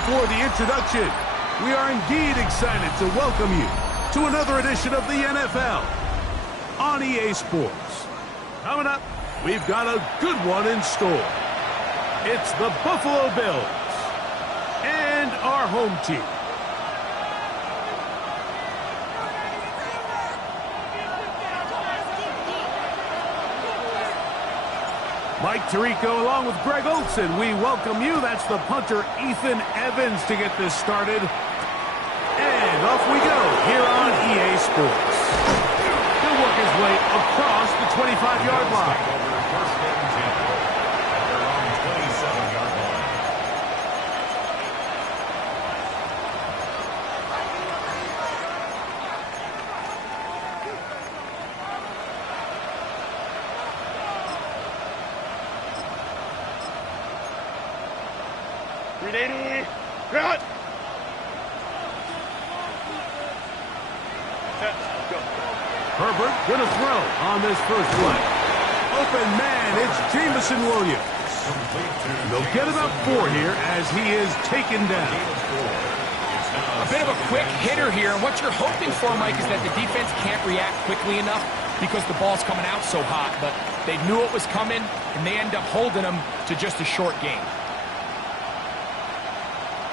before the introduction, we are indeed excited to welcome you to another edition of the NFL on EA Sports. Coming up, we've got a good one in store. It's the Buffalo Bills and our home team. Mike Tirico along with Greg Olson. We welcome you. That's the punter, Ethan Evans, to get this started. And off we go here on EA Sports. He'll work his way across the 25-yard line. Herbert going to throw on this first play. Open man, it's Jameson Williams. They'll get about 4 here as he is taken down. A bit of a quick hitter here, and what you're hoping for, Mike, is that the defense can't react quickly enough because the ball's coming out so hot, but they knew it was coming, and they end up holding them to just a short game.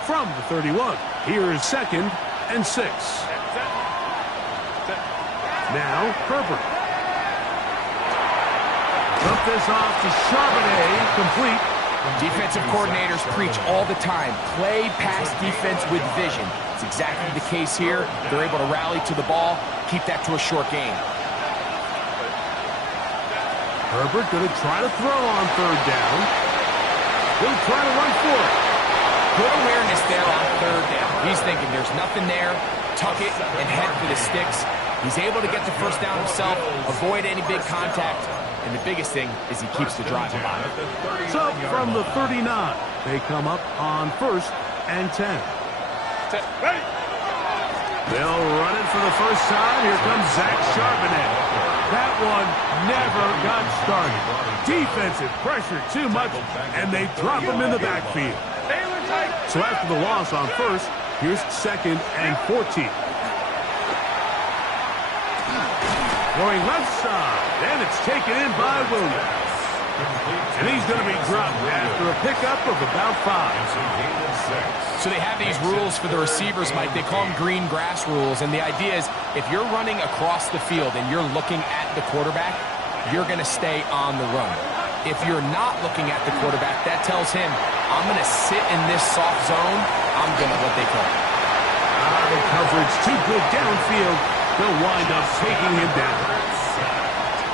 From the 31, here is 2nd and 6. Now, Herbert. Dump this off to Charbonnet, complete. Defensive coordinators preach all the time, play pass defense with vision. It's exactly the case here. They're able to rally to the ball, keep that to a short game. Herbert going to try to throw on 3rd down. He'll try to run for it. Good awareness there on 3rd down. He's thinking there's nothing there, tuck it, and head for the sticks. He's able to get the first down himself, avoid any big contact, and the biggest thing is he keeps the drive alive. So from the 39, they come up on 1st and 10. They'll run it for the first time. Here comes Zach Charbonnet. That one never got started. Defensive pressure too much, and they drop him in the backfield. So after the loss on 1st, here's 2nd and 14. Going left side, and it's taken in by Williams. And he's going to be dropped after a pickup of about 5. So they have these rules for the receivers, Mike. They call them green grass rules, and the idea is if you're running across the field and you're looking at the quarterback, you're going to stay on the run. If you're not looking at the quarterback, that tells him, I'm going to sit in this soft zone. I'm going to what they call it. The coverage too good downfield. They'll wind up taking him down.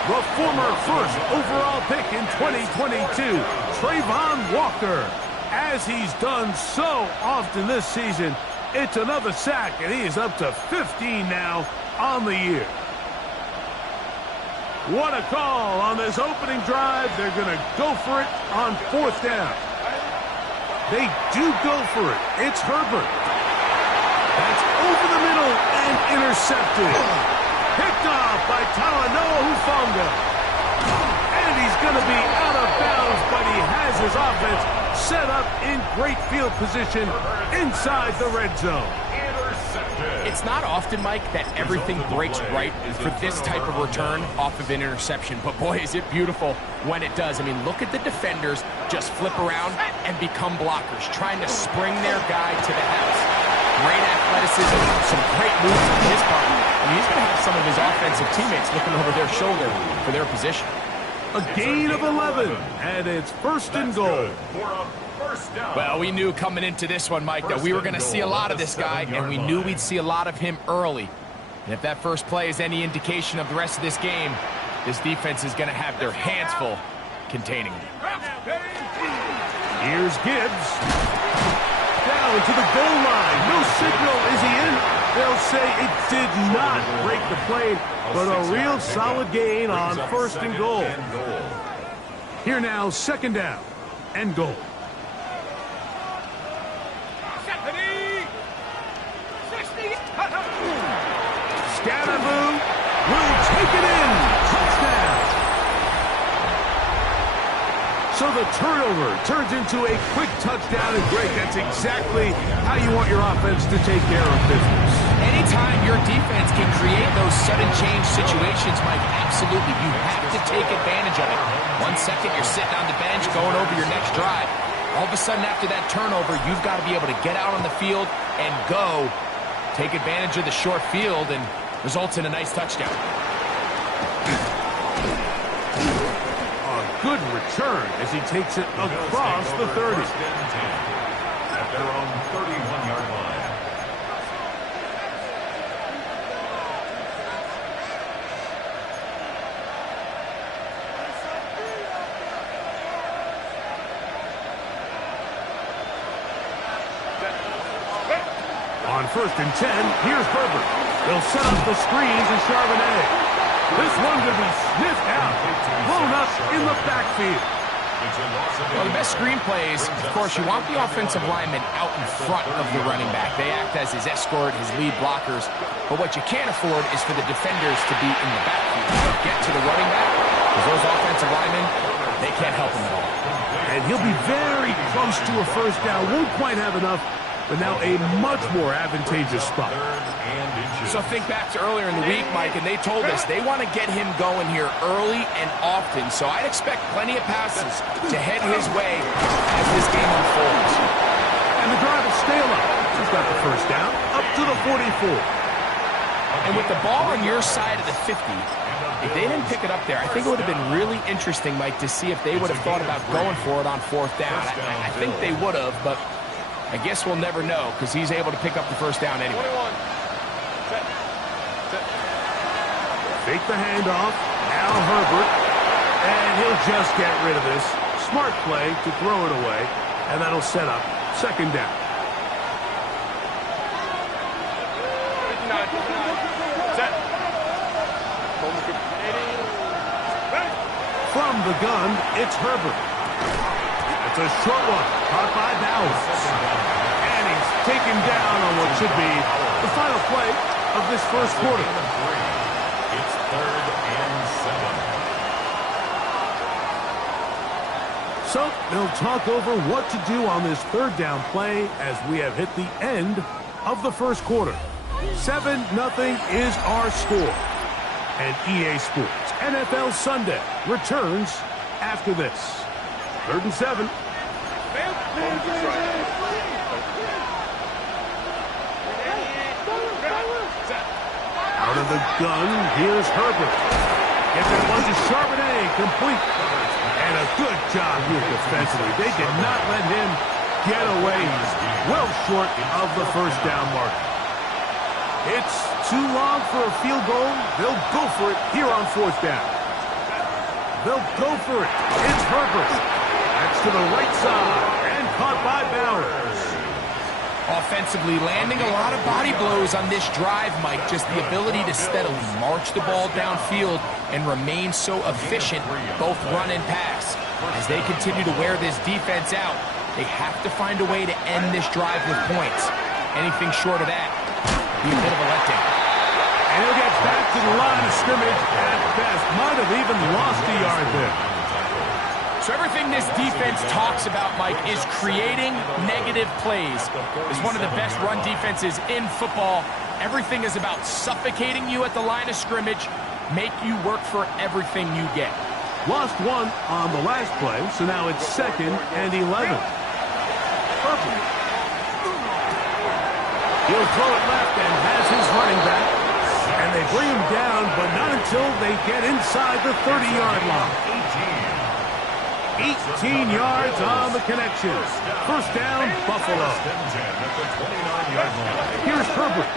The former 1st overall pick in 2022, Trayvon Walker. As he's done so often this season, it's another sack, and he is up to 15 now on the year. What a call on this opening drive. They're going to go for it on 4th down. They do go for it. It's Herbert. That's over the middle and intercepted. Picked off by Talanoa Hufanga. And he's going to be out of bounds, but he has his offense set up in great field position inside the red zone. It's not often, Mike, that everything breaks right for this type of return off of an interception. But, boy, is it beautiful when it does. I mean, look at the defenders just flip around and become blockers, trying to spring their guy to the house. Great athleticism, some great moves on his part. I mean, he's going to have some of his offensive teammates looking over their shoulder for their position. A gain of 11, and it's 1st and goal. Well, we knew coming into this one, Mike, that we were going to see a lot of this guy, and we knew we'd see a lot of him early. And if that first play is any indication of the rest of this game, this defense is going to have their hands full containing him. Here's Gibbs. Down to the goal line. No signal. Is he in? They'll say it did not break the play, but a real solid gain on 1st and goal. Here now, 2nd down and goal. Scatterboo will take it in. Touchdown. 2 So the turnover turns into a quick touchdown, and Greg, that's exactly how you want your offense to take care of business. Anytime your defense can create those sudden change situations, Mike, absolutely, you have to take advantage of it. 1 second, you're sitting on the bench going over your next drive. All of a sudden, after that turnover, you've got to be able to get out on the field and go. Take advantage of the short field, and results in a nice touchdown. Good return as he takes it across the 30. At their own 31-yard line. On 1st and 10, here's Herbert. They'll set up the screens and Charbonnet. This one could be sniffed out, blown up in the backfield. Well, the best screen plays, of course, you want the offensive lineman out in front of the running back. They act as his escort, his lead blockers. But what you can't afford is for the defenders to be in the backfield. Get to the running back, because those offensive linemen, they can't help him at all. And he'll be very close to a first down. Won't quite have enough, but now a much more advantageous spot. So think back to earlier in the week, Mike, and they told us they want to get him going here early and often. So I'd expect plenty of passes to head his way as this game unfolds. And the drive will stay alive. He's got the first down up to the 44. And with the ball on your side of the 50, if they didn't pick it up there, I think it would have been really interesting, Mike, to see if they would have thought about going for it on 4th down. I think they would have, but I guess we'll never know because he's able to pick up the first down anyway. Fake the handoff. Now Herbert. And he'll just get rid of this. Smart play to throw it away. And that'll set up 2nd down. From the gun, it's Herbert. It's a short one. Caught by Bowers. And he's taken down on what should be the final play of this first quarter. It's 3rd and 7. So they'll talk over what to do on this 3rd down play as we have hit the end of the first quarter. 7-0 is our score. And EA Sports NFL Sunday returns after this. 3rd and 7. Out of the gun, here's Herbert. Gets that one to Charbonnet, complete. And a good job here defensively. They did not let him get away. He's well short of the first down mark. It's too long for a field goal. They'll go for it here on 4th down. They'll go for it. It's Herbert. That's to the right side and caught by Bowers. Offensively, landing a lot of body blows on this drive, Mike. Just the ability to steadily march the ball downfield and remain so efficient, both run and pass. As they continue to wear this defense out, they have to find a way to end this drive with points. Anything short of that would be a bit of a letdown. And he'll get back to the line of scrimmage at best. Might have even lost a yard there. So everything this defense talks about, Mike, is creating negative plays. It's one of the best run defenses in football. Everything is about suffocating you at the line of scrimmage, make you work for everything you get. Lost one on the last play, so now it's 2nd and 11. Perfect. He'll throw it left and has his running back. And they bring him down, but not until they get inside the 30-yard line. 18 yards on the connection. First down, Buffalo. Here's Herbert.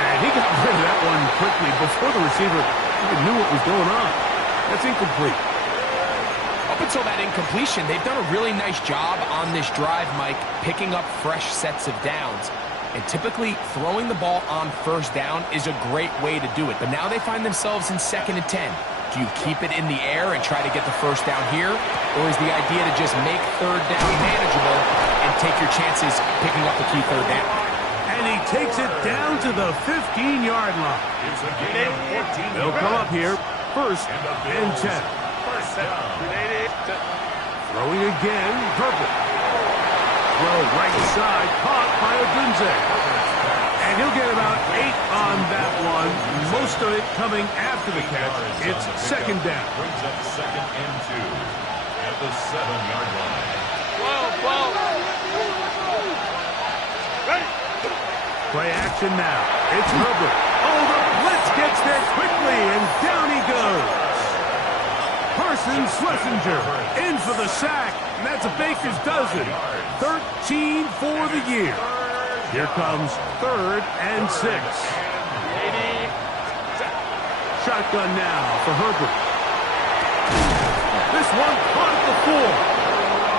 And he got rid of that one quickly before the receiver even knew what was going on. That's incomplete. Up until that incompletion, they've done a really nice job on this drive, Mike, picking up fresh sets of downs. And typically, throwing the ball on 1st down is a great way to do it. But now they find themselves in 2nd and 10. Do you keep it in the air and try to get the first down here? Or is the idea to just make 3rd down manageable and take your chances picking up the key 3rd down? And he takes it down to the 15-yard line. They'll come up here 1st and 10. Throwing again, Herbert. Throw right side, caught by Odunze. And he'll get about 8 on that one. Most of it coming after the catch. It's second down. Brings up 2nd and 2 at the 7-yard line. Play action now. It's Herbert. Oh, the blitz gets there quickly, and down he goes. Parsons Schlesinger in for the sack, and that's a baker's dozen. 13 for the year. Here comes 3rd and 6. Shotgun now for Herbert. This one caught at the 4.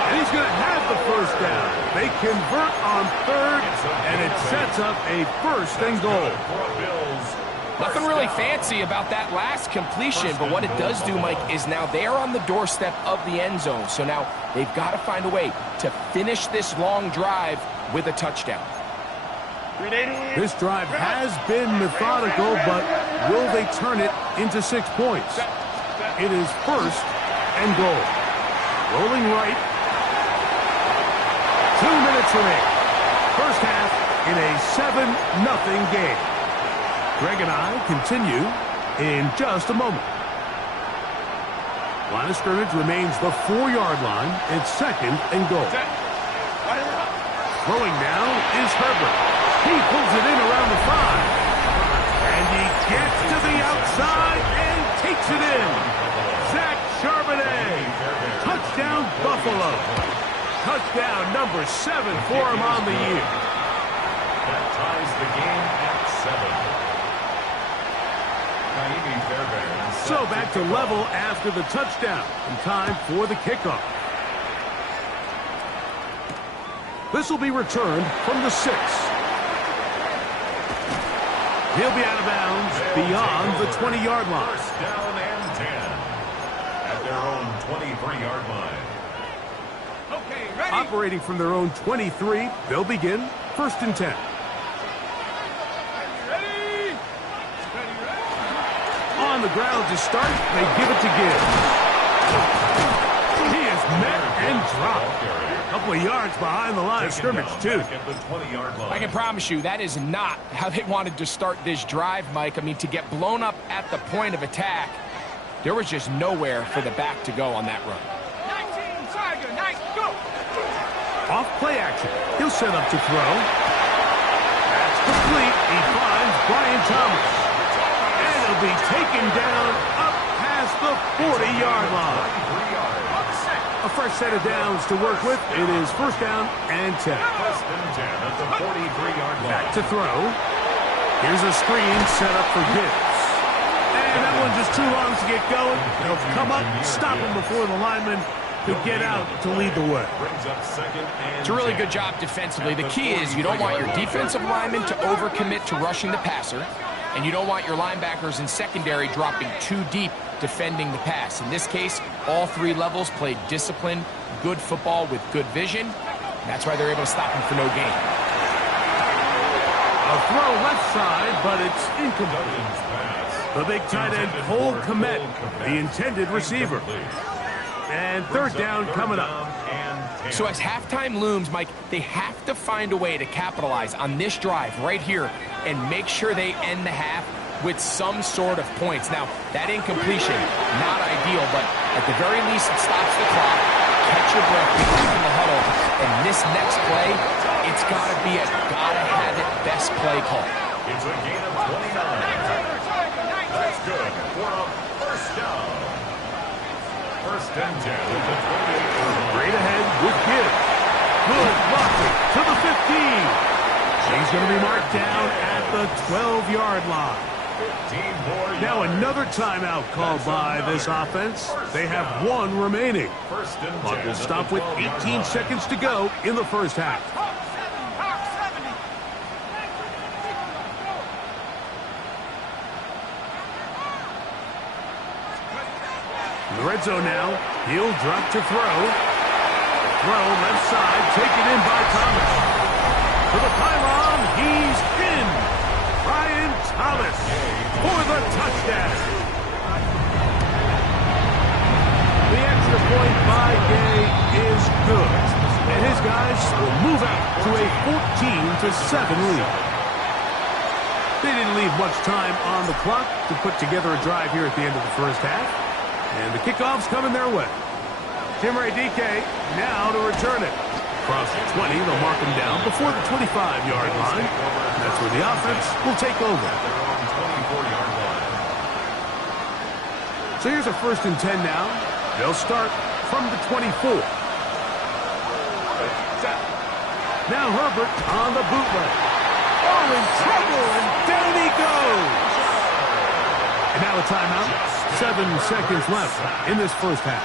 And he's going to have the first down. They convert on 3rd, and it sets up a 1st and goal. Nothing really fancy about that last completion, but what it does do, Mike, is now they're on the doorstep of the end zone. So now they've got to find a way to finish this long drive with a touchdown. This drive has been methodical, but will they turn it into 6 points? It is 1st and goal. Rolling right. 2 minutes remaining. First half in a 7-0 game. Greg and I continue in just a moment. Line of scrimmage remains the 4-yard line. It's 2nd and goal. Throwing now is Herbert. He pulls it in around the 5. And he gets to the outside and takes it in. Zach Charbonnet. Touchdown Buffalo. Touchdown number 7 for him on the year. That ties the game at 7. So back to level after the touchdown. And time for the kickoff. This will be returned from the 6. He'll be out of bounds beyond the 20-yard line. First down and 10 at their own 23-yard line. Operating from their own 23, they'll begin 1st and 10. On the ground to start, they give it to Gibbs. He is met and dropped. A couple of yards behind the line of scrimmage, too. I can promise you that is not how they wanted to start this drive, Mike. I mean, to get blown up at the point of attack, there was just nowhere for the back to go on that run. Off play action. He'll set up to throw. That's complete. He finds Brian Thomas. And he'll be taken down up past the 40-yard line. A fresh set of downs to work with. It is 1st down and 10. 1st and 10 at the 43-yard line. Back to throw. Here's a screen set up for Gibbs. And that one just too long to get going. They'll come up, stop him before the lineman to get out to lead the way. It's a really good job defensively. The key is you don't want your defensive linemen to overcommit to rushing the passer, and you don't want your linebackers in secondary dropping too deep defending the pass. In this case, all 3 levels played disciplined, good football with good vision. That's why they're able to stop him for no gain. A throw left side, but it's incomplete. The big tight end, Cole Kmet, the intended receiver. And 3rd down coming up. So as halftime looms, Mike, they have to find a way to capitalize on this drive right here and make sure they end the half with some sort of points. Now, that incompletion, not ideal, but at the very least, it stops the clock. Catch your breath, be back in the huddle. And this next play, it's got to be a gotta-have-it best play call. It's a gain of 29. That's good for a 1st down. 1st and 10 at the 28. Straight ahead with Gibbs. Good blocking to the 15. He's going to be marked down at the 12-yard line. Now another timeout called by this offense. They have 1 remaining. Clock will stop with 18 seconds to go in the first half. In the red zone now. He'll drop to throw. Throw left side, taken in by Thomas. To the pylon, he's in. Brian Thomas for the touchdown. point by Gay is good. And his guys will move out to a 14-7 lead. They didn't leave much time on the clock to put together a drive here at the end of the first half. And the kickoff's coming their way. Jimray DK now to return it. Across the 20, they'll mark him down before the 25-yard line. That's where the offense will take over. So here's a 1st and 10 now. They'll start from the 24. Now Herbert on the bootleg. Oh, in trouble, and down he goes. And now a timeout. 7 seconds left in this first half.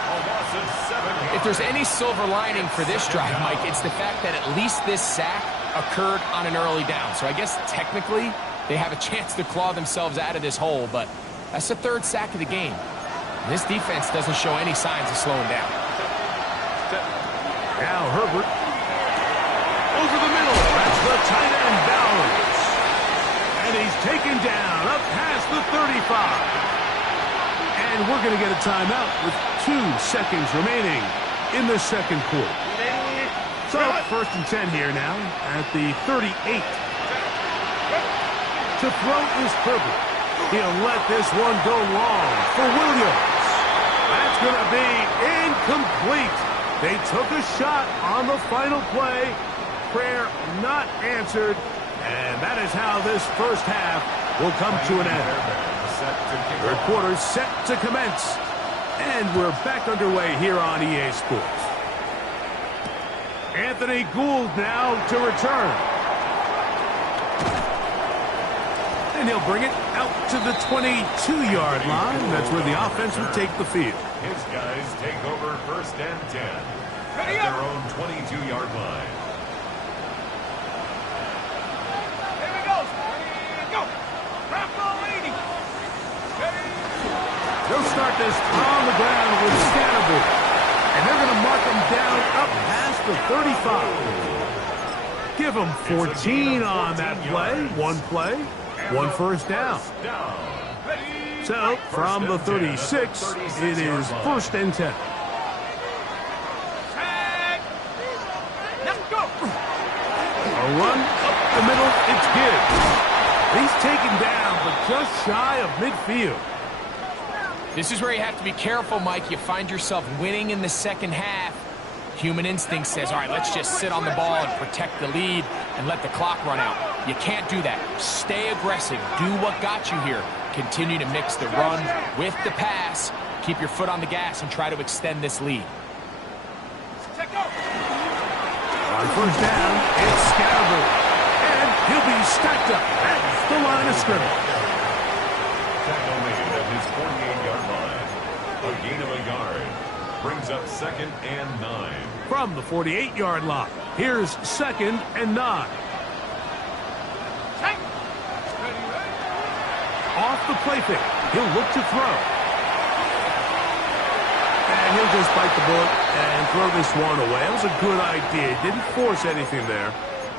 If there's any silver lining for this drive, Mike, it's the fact that at least this sack occurred on an early down. So I guess technically they have a chance to claw themselves out of this hole, but that's the 3rd sack of the game. And this defense doesn't show any signs of slowing down. Now Herbert over the middle. That's the tight end balance. And he's taken down up past the 35. And we're going to get a timeout with 2 seconds remaining in the second quarter. So 1st and 10 here now at the 38. To throw is Herbert. He'll let this one go long for Williams. That's going to be incomplete. They took a shot on the final play. Prayer not answered. And that is how this first half will come to an end. 3rd quarter set to commence. And we're back underway here on EA Sports. Anthony Gould now to return. And he'll bring it out to the 22-yard line. That's where the offense will take the field. His guys take over 1st and 10 at their own 22-yard line. They'll start this on the ground with Scannable. And they're going to mark him down up past the 35. Give him 14 on that play. 1 first down. So, from the 36, it is 1st and 10. A run up the middle, it's Gibbs. He's taken down, but just shy of midfield. This is where you have to be careful, Mike. You find yourself winning in the second half. Human instinct says, all right, let's just sit on the ball and protect the lead and let the clock run out. You can't do that. Stay aggressive. Do what got you here. Continue to mix the run with the pass. Keep your foot on the gas and try to extend this lead. On 1st down, it's Scannable. And he'll be stacked up at the line of scrimmage. Tackle made at his 48-yard line. A gain of a yard. Brings up 2nd and 9. From the 48-yard line, here's 2nd and 9. Off the play fake, he'll look to throw. And he'll just bite the bullet and throw this one away. That was a good idea. Didn't force anything there.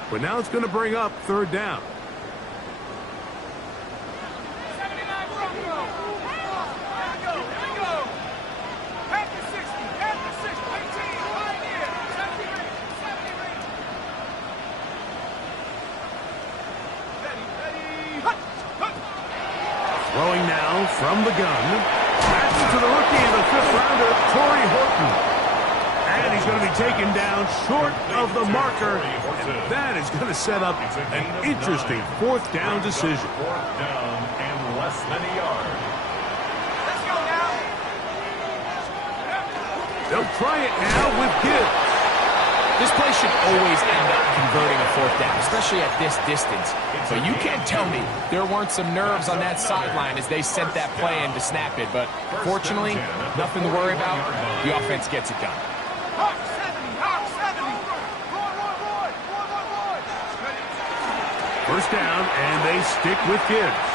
But now it's going to bring up 3rd down. Throwing now from the gun. That's to the rookie, the 5th rounder, Torrey Horton. And he's going to be taken down short of the marker. And that is going to set up an interesting 4th down decision. 4th down and less than a yard. Let's go now. They'll try it now with Gibbs. This play should always end up converting a 4th down, especially at this distance. But you can't tell me there weren't some nerves on that sideline as they sent that play in to snap it. But fortunately, nothing to worry about. The offense gets it done. Hawk 70, Hawk 70. Roy. 1st down, and they stick with Gibbs.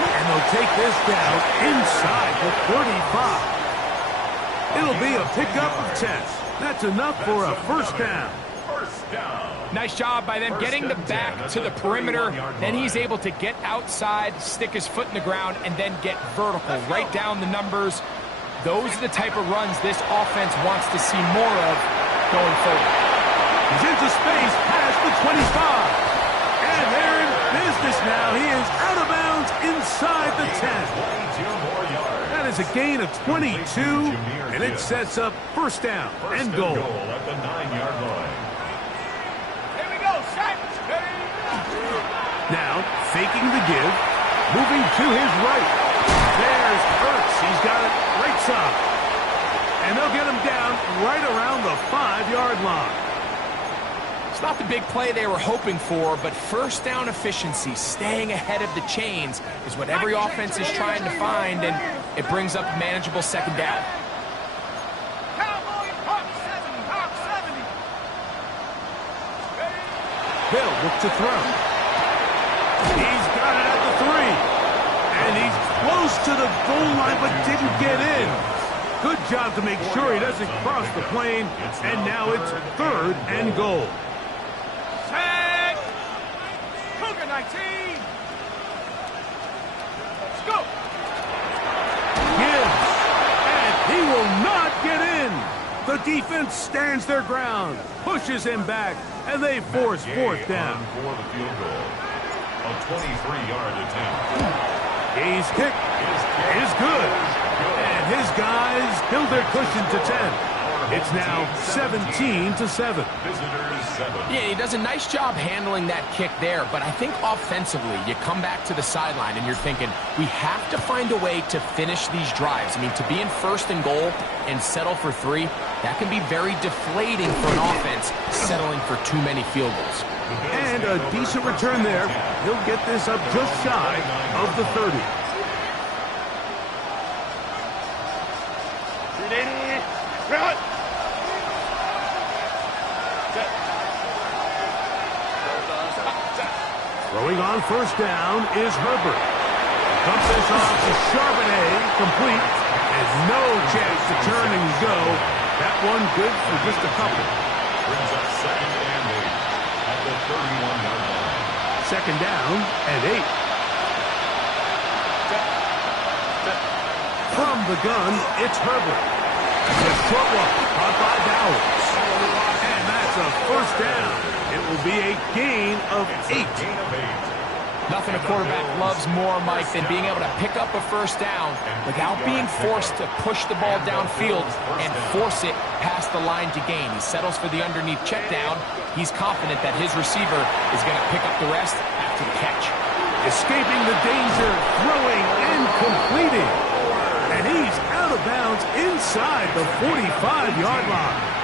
And they'll take this down inside the 35. It'll be a pickup of 10. That's enough for a 1st down. 1st down. Nice job by them getting the back to the perimeter. Then he's able to get outside, stick his foot in the ground, and then get vertical right down the numbers. those are the type of runs this offense wants to see more of going forward. He's into space past the 25. And they're in business now. He is out of bounds inside the 10. 22 more yards. That is a gain of 22, and it sets up first down and goal. At the 9-yard line. Here we go, set. Now, faking the give, moving to his right. There's Ertz. He's got it right side. And they'll get him down right around the 5-yard line. It's not the big play they were hoping for, but first down efficiency, staying ahead of the chains, is what every offense is trying to find, and it brings up a manageable second down. Cowboy, Hawk 70, Hawk 70. Bill look to throw. He's got it at the 3. And he's close to the goal line, but didn't get in. Good job to make sure he doesn't cross the plane. And now it's third and goal. Set. Cougar 19. Let's go. Gibbs. And he will not get in. The defense stands their ground, pushes him back, and they force fourth down. For the field goal. A 23-yard attempt. His kick is good. And his guys build their cushion to 10. It's now 17-7. Visitors 7. Yeah, he does a nice job handling that kick there, but I think offensively, you come back to the sideline and you're thinking, we have to find a way to finish these drives. I mean, to be in first and goal and settle for 3, that can be very deflating for an offense settling for too many field goals. And a decent return there. He'll get this up just shy of the 30. Throwing on first down is Herbert. Dump this off to Charbonnet, complete, and no chance to turn and go. That one good for just a couple. Brings up second and 8 at the 31-yard line. Second down and 8. From the gun, it's Herbert. The short one, caught by Bowers. And that's a first down. It will be a gain of 8. Nothing a quarterback loves more, Mike, than being able to pick up a first down without being forced to push the ball downfield and force it past the line to gain. He settles for the underneath check down. He's confident that his receiver is going to pick up the rest after the catch. Escaping the danger, throwing and completing. And he's out of bounds inside the 45-yard line.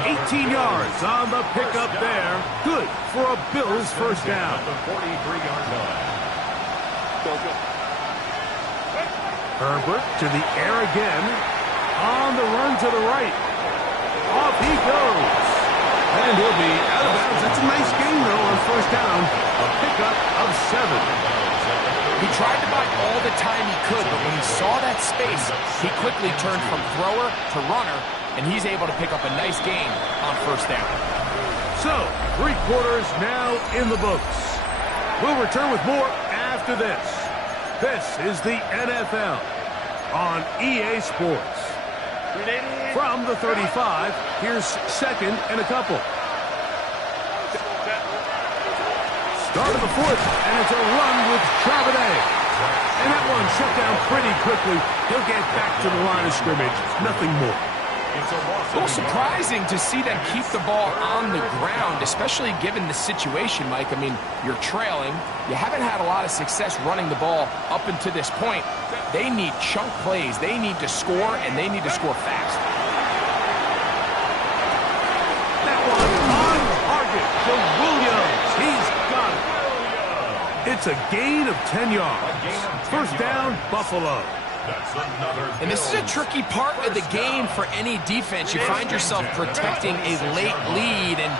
18 yards on the pickup there. Good for a Bills first down. At the 43-yard line. Herbert to the air again. On the run to the right. Off he goes. And he'll be out of bounds. That's a nice gain, though, on first down. A pickup of 7. He tried to buy all the time he could, but when he saw that space, he quickly turned from thrower to runner, and he's able to pick up a nice gain on first down. So, 3 quarters now in the books. We'll return with more after this. This is the NFL on EA Sports. From the 35, here's second and a couple. Start of the fourth, and it's a run with Charbonnet. And that one shut down pretty quickly. He'll get back to the line of scrimmage. Nothing more. A little surprising to see them keep the ball on the ground, especially given the situation, Mike. I mean, you're trailing. You haven't had a lot of success running the ball up until this point. They need chunk plays. They need to score, and they need to score fast. That one on target to Williams. He's got it. It's a gain of 10 yards. First down, Buffalo. And this is a tricky part of the game for any defense. You find yourself protecting a late lead, and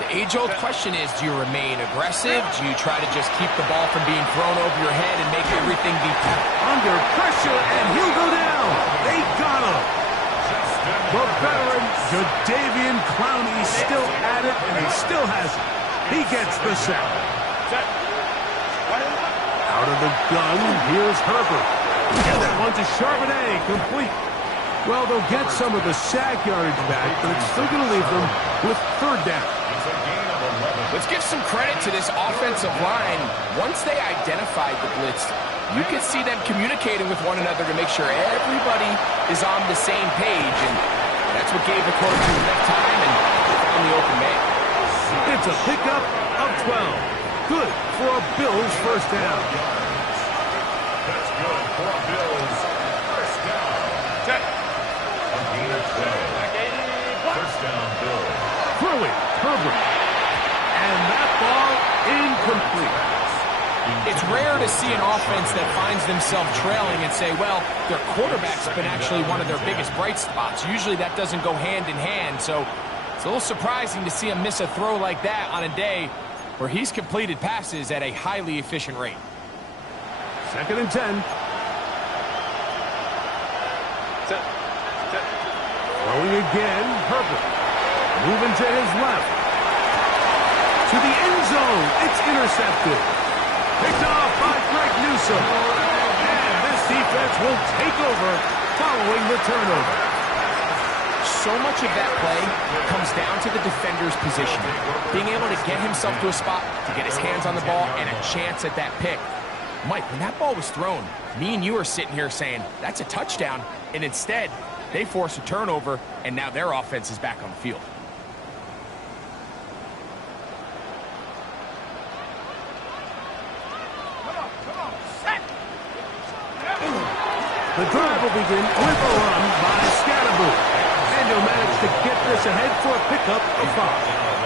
the age-old question is, do you remain aggressive? Do you try to just keep the ball from being thrown over your head and make everything be under pressure, and he'll go down. They got him. The veteran, Jadeveon Clowney, still at it, and he still has it. He gets the sack. Out of the gun, here's Herbert. And that one to Charbonnet, complete. Well, they'll get some of the sack yardage back, but it's still going to leave them with third down. It's a gain of 11. Let's give some credit to this offensive line. Once they identified the blitz, you could see them communicating with one another to make sure everybody is on the same page, and that's what gave the quarterback enough time and found the open man. It's a pickup of 12. Good for a Bills first down. That's good for a Bills first down. Check. A gain of 12. First down, Bills. Throwing, Herbert. And that ball incomplete. It's rare to see an offense that finds themselves trailing and say, well, their quarterback's been actually one of their biggest bright spots. Usually that doesn't go hand in hand, so it's a little surprising to see him miss a throw like that on a day where he's completed passes at a highly efficient rate. 2nd and 10. Throwing again, Herbert. Moving to his left. To the end zone. It's intercepted. Picked off by Greg Newsome. And this defense will take over following the turnover. So much of that play comes down to the defender's positioning. Being able to get himself to a spot, to get his hands on the ball, and a chance at that pick. Mike, when that ball was thrown, me and you are sitting here saying, that's a touchdown. And instead, they force a turnover, and now their offense is back on the field. The drive will begin with a run by Scatterboo. And he'll manage to get this ahead for a pickup of 5.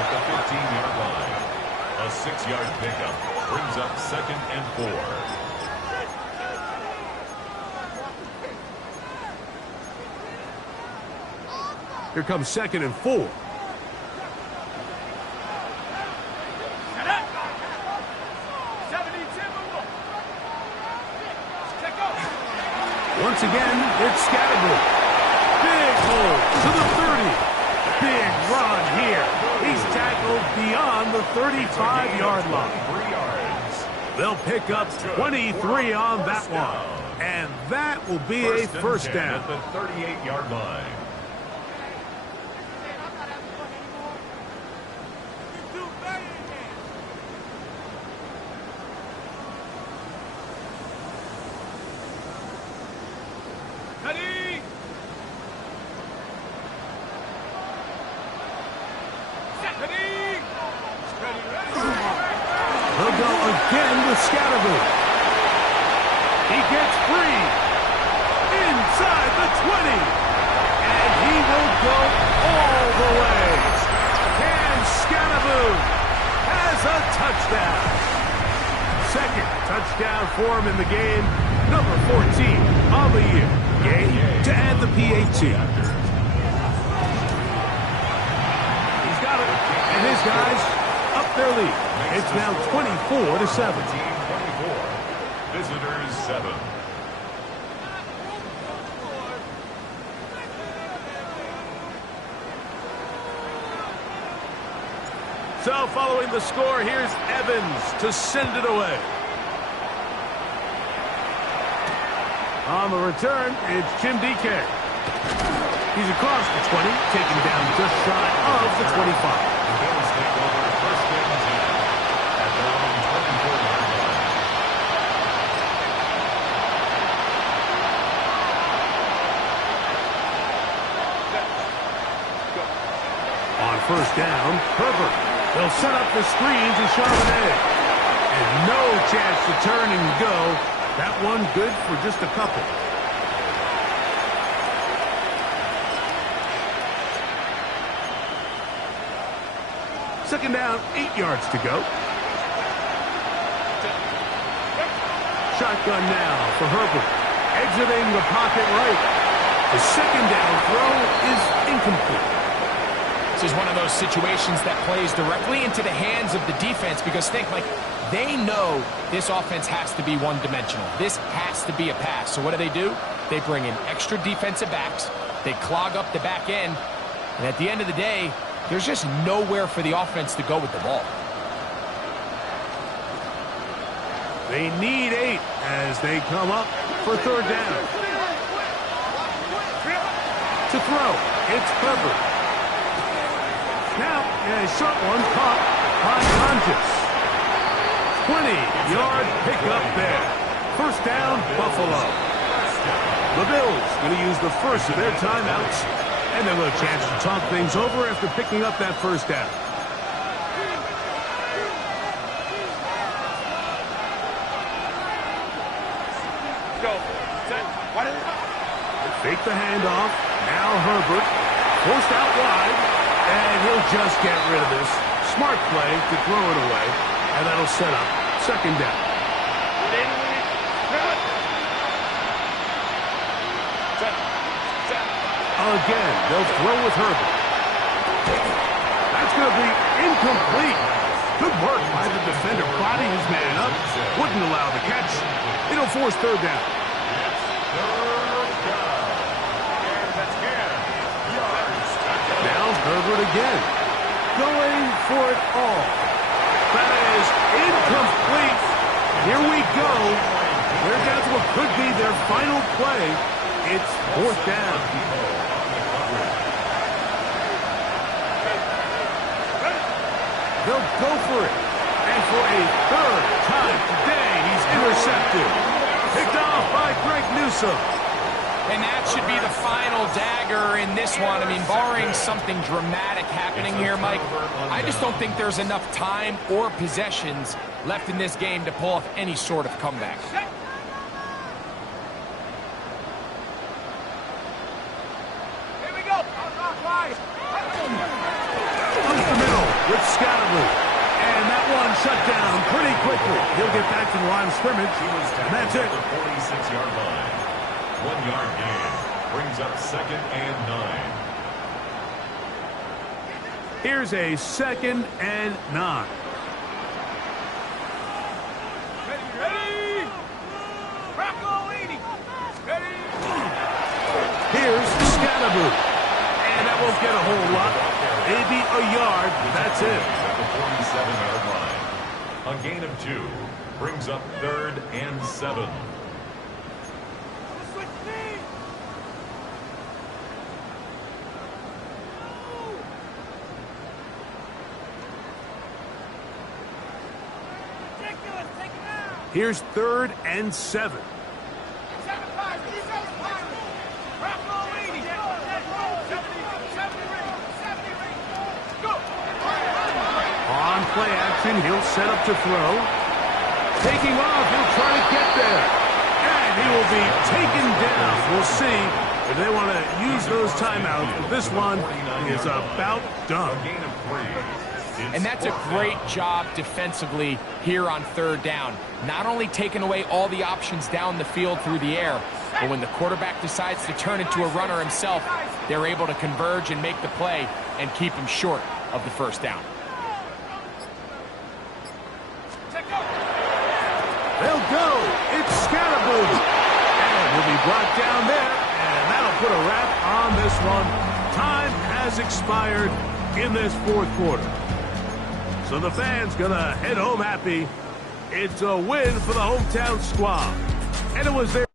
At the 15-yard line. A 6-yard pickup brings up 2nd and 4. Here comes 2nd and 4. Once again, it's Scatterboo. Big hole to the 30. Big run here. He's tackled beyond the 35-yard line. 3 yards. They'll pick up 23 on that one. And that will be a first down. At the 38-yard line. He'll go again with Scatterboo. He gets free. Inside the 20. And he will go all the way. And Scatterboo has a touchdown. 2nd touchdown for him in the game. Number 14 on the year. Game to add the PAT. He's got it. And his guys up their lead. It's now 24-7. 24. Visitors 7. So following the score, here's Evans to send it away. On the return, it's Jim DK. He's across the 20, taken down just shy of the 25. The Bills take over first and 10 at their own 24-yard line. On first down, Herbert. They'll set up the screen to Charbonnet. And no chance to turn and go. That one good for just a couple. Second down, 8 yards to go. Shotgun now for Herbert. Exiting the pocket right. The second down throw is incomplete. This is one of those situations that plays directly into the hands of the defense because think, like, they know this offense has to be one-dimensional. This has to be a pass. So what do? They bring in extra defensive backs. They clog up the back end. And at the end of the day, there's just nowhere for the offense to go with the ball. They need 8 as they come up for third down. To throw, it's Herbert. Now, a short one caught by Hodges. 20-yard pickup there. First down, Buffalo. The Bills going to use the first of their timeouts, and they'll have a chance to talk things over after picking up that first down. Go. Set. What is it? Fake the handoff. Now Herbert forced out wide, and he'll just get rid of this. Smart play to throw it away, and that'll set up second down. Again, they'll throw with Herbert. That's going to be incomplete. Good work by the defender, bodying his man up. Wouldn't allow the catch. It'll force third down. Now Herbert again. Going for it all. That is incomplete. Here we go. They're down to what could be their final play. It's fourth down. They'll go for it. And for a third time today, he's intercepted. Picked off by Greg Newsome. And that should be the final dagger in this one. I mean, barring something dramatic happening here, Mike, I just don't think there's enough time or possessions left in this game to pull off any sort of comeback. Here we go. Up the middle with Scatterwood. And that one shut down pretty quickly. He'll get back to the line of scrimmage. And that's it. The 46-yard line. 1-yard gain. Brings up second and 9. Here's a second and 9. Ready. Rocco leading. Ready. Here's Scatterwood. And that won't get a whole lot. Maybe a yard. That's it. At the 47-yard line. A gain of 2. Brings up third and 7. Here's third and 7. On play action, he'll set up to throw. Taking off, he'll try to get there. And he will be taken down. We'll see if they want to use those timeouts. But this one is about done. A gain of 3. And that's a great job defensively here on third down. Not only taking away all the options down the field through the air, but when the quarterback decides to turn into a runner himself, they're able to converge and make the play and keep him short of the first down. They'll go. It's Scatterboot. And he'll be brought down there. And that'll put a wrap on this one. Time has expired in this fourth quarter. So the fans gonna head home happy. It's a win for the hometown squad. And it was their